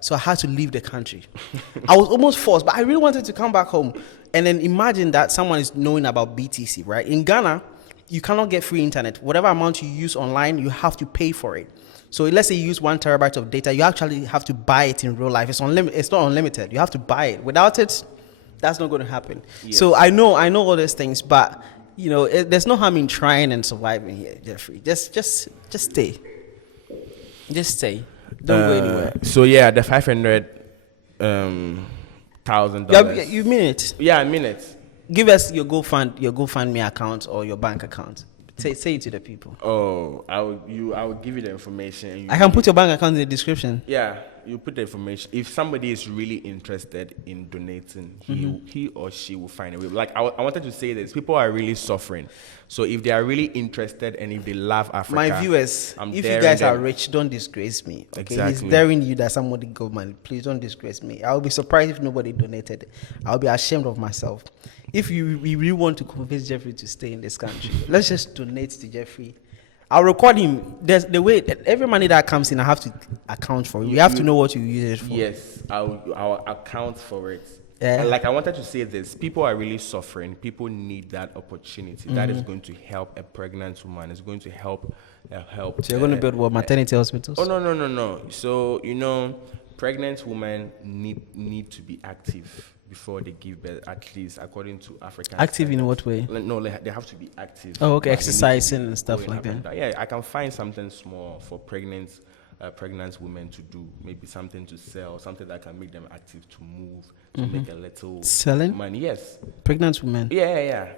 So I had to leave the country. I was almost forced, but I really wanted to come back home. And then imagine that someone is knowing about BTC, right? In Ghana, you cannot get free internet. Whatever amount you use online, you have to pay for it. So let's say you use 1 terabyte of data, you actually have to buy it in real life. It's not unlimited. You have to buy it. Without it, that's not going to happen. Yes. So I know all these things, but there's no harm in trying and surviving here, Jeffrey. Just stay. Just stay. Don't go anywhere. So yeah, the $500,000. You mean it? Yeah, I mean it. Give us your GoFundMe account or your bank account. Say it to the people. Oh, I will give you the information. I can put your bank account in the description. Yeah, you put the information. If somebody is really interested in donating, he or she will find a way. Like I wanted to say this, people are really suffering. So if they are really interested and if they love Africa, my viewers, if you guys are rich, don't disgrace me. Okay, exactly. He's daring you that somebody go money. Please don't disgrace me. I will be surprised if nobody donated. I'll be ashamed of myself. If we really want to convince Jeffrey to stay in this country, let's just donate to Jeffrey. I'll record him. There's the way that every money that comes in, I have to account for it. We have to know what you use it for. Yes, I'll account for it. Yeah. Like I wanted to say this, people are really suffering. People need that opportunity. That is going to help a pregnant woman. It's going to help So you're going to build what, maternity hospitals? Oh no. So pregnant women need to be active before they give birth. At least according to African. Active in standards. what way? No, they have to be active. Oh, okay, But they need to exercising be and stuff going like up and that. down. Yeah, I can find something small for pregnant women to do. Maybe something to sell, something that can make them active to move, to make a little Selling? money. Yes. Pregnant women? Yeah.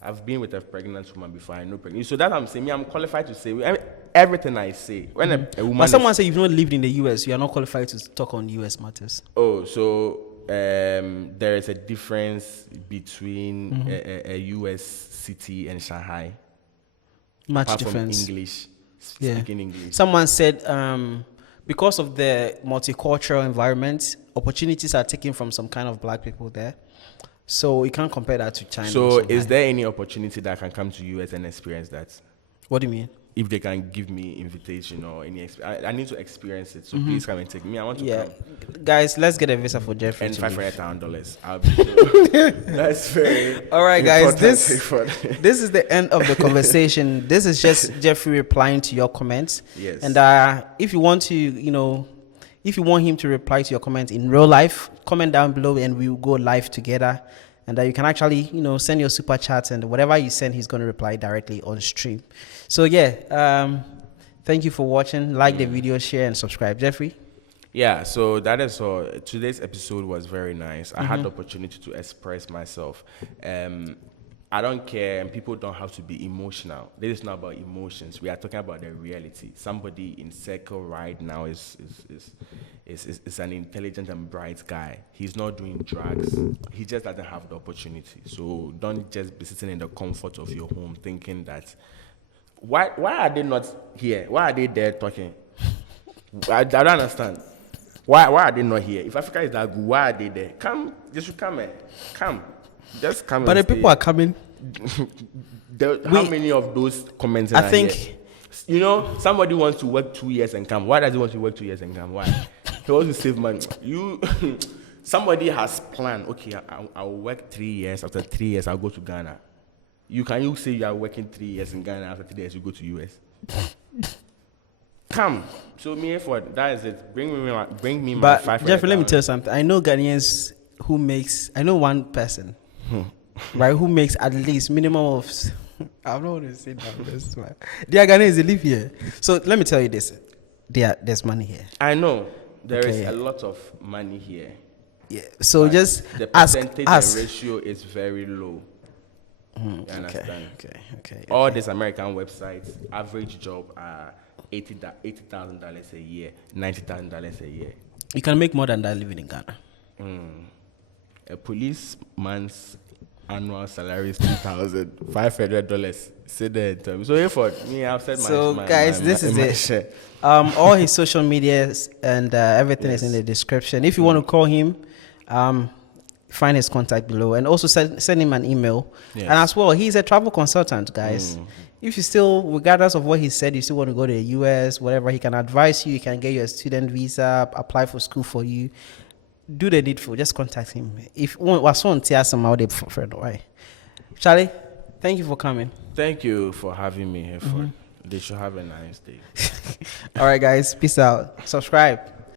I've been with a pregnant woman before. I know pregnant. So that I'm saying, I'm qualified to say everything I say. When a woman, But someone say you've not lived in the US, you are not qualified to talk on US matters. Oh, so there is a difference between a US city and Shanghai. Much Apart difference. from English, Yeah. speaking English. Someone said because of the multicultural environment, opportunities are taken from some kind of black people there. So you can't compare that to China. So is there any opportunity that I can come to US and experience that? What do you mean? If they can give me invitation or any, I need to experience it. So please come and take me. I want to Yeah, come. guys, let's get a visa for Jeffrey. And to leave. $500,000. I'll be sure. That's very. All right, guys. important. This is the end of the conversation. This is just Jeffrey replying to your comments. Yes. And if you want to, if you want him to reply to your comments in real life, comment down below, and we will go live together. And you can actually, send your super chats, and whatever you send, he's going to reply directly on stream. So yeah, thank you for watching. Like the video, share, and subscribe. Jeffrey? Yeah, so that is all. Today's episode was very nice. I had the opportunity to express myself. I don't care, and people don't have to be emotional. This is not about emotions. We are talking about the reality. Somebody in circle right now is an intelligent and bright guy. He's not doing drugs. He just doesn't have the opportunity. So don't just be sitting in the comfort of your home thinking that why are they not here? Why are they there talking? I don't understand. Why are they not here? If Africa is that good, why are they there? Come, they should come. Come. Just come. But the people are coming. How many of those comments? I think somebody wants to work 2 years and come. Why does he want to work 2 years and come? Why? He wants to save money. Somebody has planned. Okay, I'll work 3 years. After 3 years, I'll go to Ghana. Can you say you are working 3 years in Ghana? After 3 years, you go to US? Come. So that is it. Bring me my But 500. Jeffrey, let me tell you something. I know Ghanaians I know one person, right, who makes at least minimum of, I don't want to say that. They are Ghanaians, they live here. So let me tell you this. There's money here. I know. There is Okay. a lot of money here. Yeah. So But just the ask. percentage ratio is very low. You understand? Okay. All these American websites, average job are $80,000 a year, $90,000 a year. You can make more than that living in Ghana. A policeman's annual salary is $2,500. Say that. So for me, I've said So my guys, this is it. All his social medias and everything is in the description. If you want to call him, find his contact below, and also send him an email. Yes. And as well, he's a travel consultant, guys. If you still, regardless of what he said, you still want to go to the US, whatever, he can advise you. He can get you a student visa, apply for school for you. Do the needful. Just contact him. If was on TSM, friend, why? Charlie, thank you for coming. Thank you for having me here. They should have a nice day. All right, guys. Peace out. Subscribe.